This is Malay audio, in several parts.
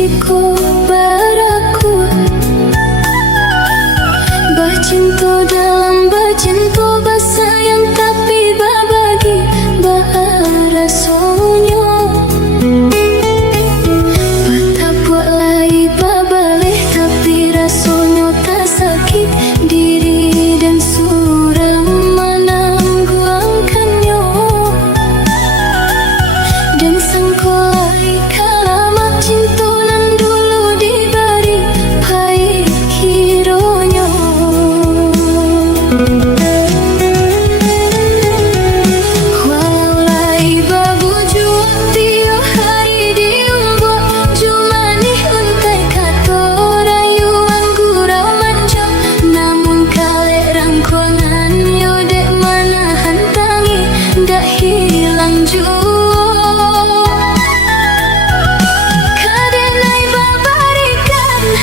jiko baraku. Bacinto dalam bacinto basayang tapi babagi barasonyo. Patapuk lai babaleh tapi rasonyo tak sakit diri dan suram menangguangkannya. Dan sangkolai kalamat cinta nan dulu diberi pahit kironyo. Walau lai babu jua tiyo hari diumbo jumanih untai kato rayuan gurau manjo. Namun kale rangkongan yo dek mana hantangi dak hilang jua.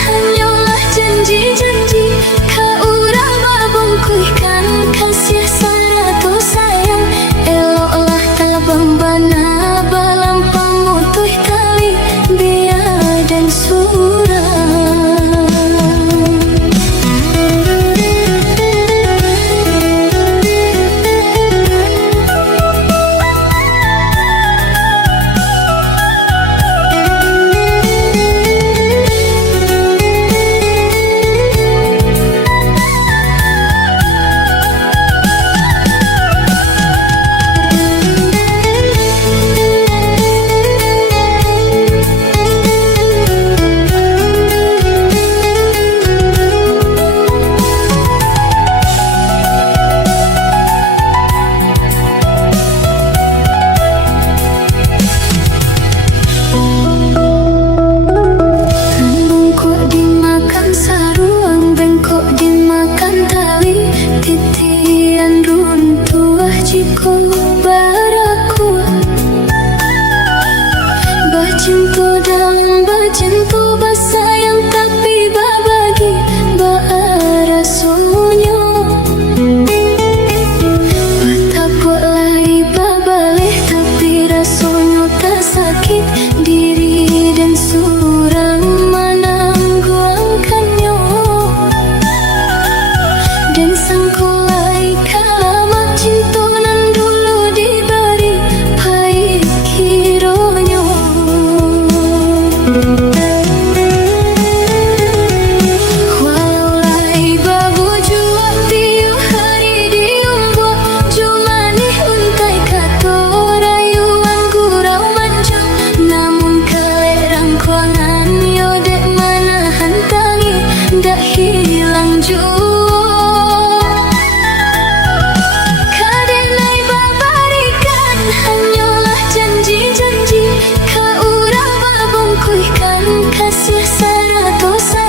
Hanyalah janji-janji kaurang babungkuikan kasih sarato sayang. Eloklah tabang bana balam pamutuh tali biar dan surang. Titian runtuh jiko baraku. Bacinto dalam bacinto basayang tapi babagi barasonyo. Patapuk lai babaleh tapi rasonyo tak sakit diri dan suram menangguangkannya. Dan sangkolai kalamat cinta nan dulu diberi pahit kironyo. Walau lai babu jua tiyo hari diumbo jumanih untai kato rayuan gurau manjo. Namun kale rangkongan yo dek mana hantangi dak hilang jua. Hanyalah janji-janji kaurang babungkuikan kasih sarato sayang.